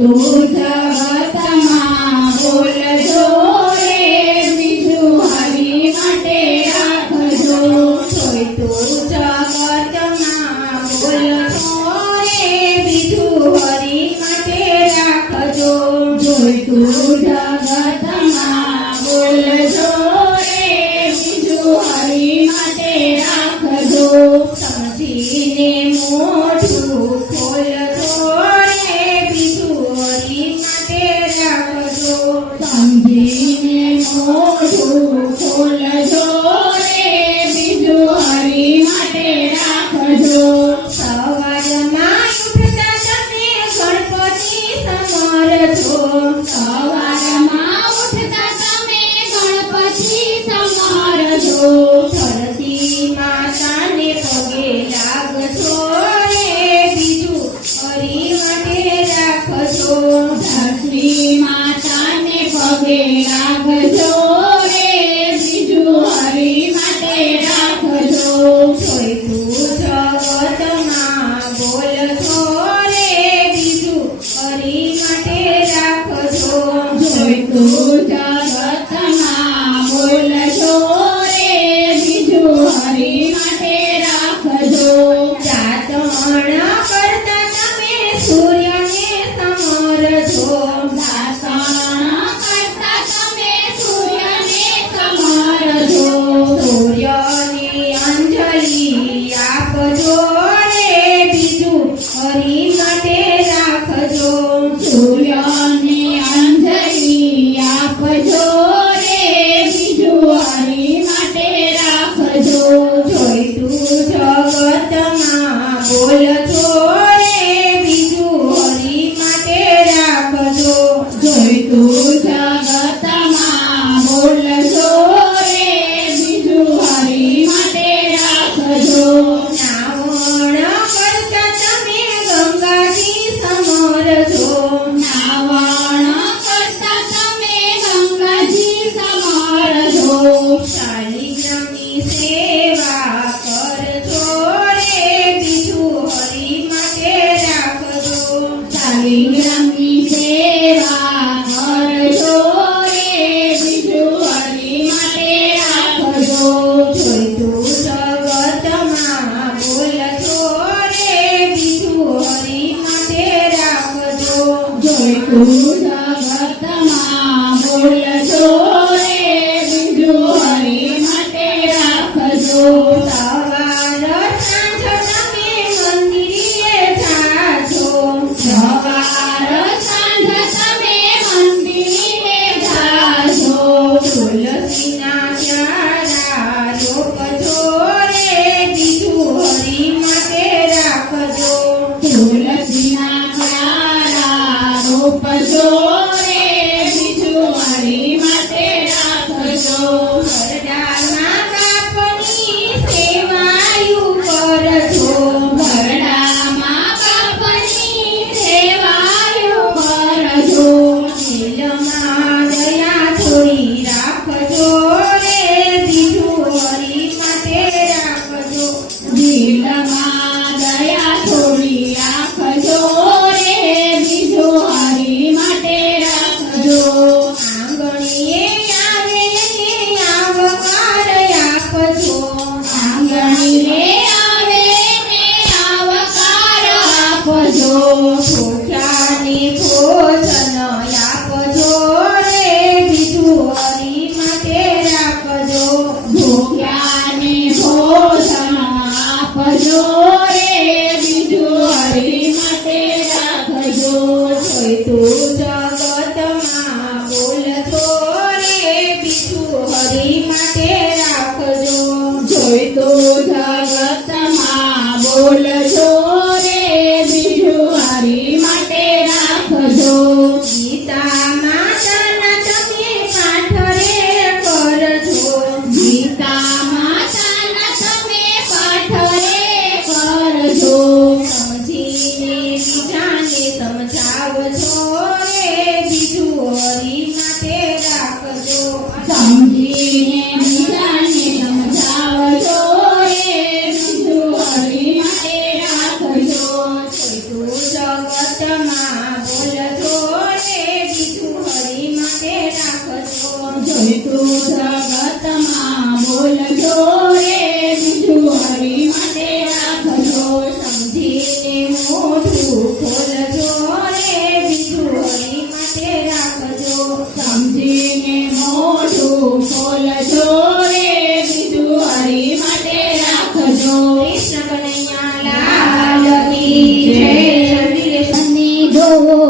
તું જગતમાં બોલજો રે બીજું હરી માટે રાખજો જોઈ તું જગતમાં બોલજો રે બીજું હરી માટે રાખજો જોઈ તું જગતમાં બોલજો રે બીજું હરી માટે રાખજો સમજીને મોઢું ખોલજો રે બીજું હરી માટે રાખજો સમજીને મોઢું ખોલજો રે બીજું હરી માટે રાખજો સવારમાં ઉઠતા તમે ગણપતિ સમરજો સવારમાં ઉઠતા તમે ગણપતિ સમરજો ધરતી માતાને પગે લાગજો રે બીજું હરી માટે રાખજો ધરતી માતાને પગે લાગજો રે બીજું હરી માટે રાખજો જોઈ તું જગતમાં બોલજો રે બીજું હરી માટે રાખજો જોઈ તું જગતમાં બોલજો રે બીજું હરી માટે રાખજો દાતણ કરતા તમે સૂર્યને સમરજો દાતણ કરતા તમે સૂર્યને સમરજો સૂર્યને અંજલિ આપજો રે બીજું હરી માટે રાખજો સૂર્યને અંજલિ આપજો રે બીજું હરી માટે રાખજો જોઈ તું જગતમાં બોલજો રે બીજું હરી માટે રાખજો જોઈ તું જગતમાં બોલજો રે બીજું હરી માટે રાખજો નાવણ કરતા તમે ગંગાજી સમરજો નાવણ કરતા તમે ગંગાજી સમરજો શાલિગ્રામની સેવા કરજો રે બીજું હરી માટે રાખજો શાલિગ્રામની સેવા કરજો રે બીજું હરી માટે રાખજો જોઈ તું જગતમાં બોલજો રે બીજું હરી માટે રાખજો જોઈ તું જગતમાં બોલજો રે બીજું હરી માટે રાખજો સવાર સાંજ તમે મંદિરે જાજો સવાર સાંજ તમે મંદિરે જાજો તુલસીના ક્યારા રોપજો રે બીજું હરી માટે રાખજો તુલસીના ક્યારા રોપજો રે બીજું હરી માટે રાખજો ઘરડામાં બાપની સેવાયું કરજો ઘરડામાં બાપની સેવાયું કરજો દિલમાં દયા થોડી રાખજો રે બીજું હરી માટે રાખજો દિલમાં દયા થોડી રાખજો રે બીજું હરી માટે રાખજો આંગણીએ આવે ને આવકાર આપજો આંગણીએ આવે ને આવકાર આપજો ભૂખ્યાને ભોજન આપજો રે બીજું હરી માટે રાખજો ભૂખ્યાને ભોજન આપજો રે બીજું હરી માટે રાખજો જોઈ તું જગતમાં બોલજો રે બીજું હરી માટે રાખજો જોઈ તું જગતમાં બોલજો રે બીજું હરી માટે રાખજો ગીતા માતાના તમે પાઠ રે કરજો ગીતા માતાના તમે પાઠ રે કરજો સમજીને બીજાને સમજાવજો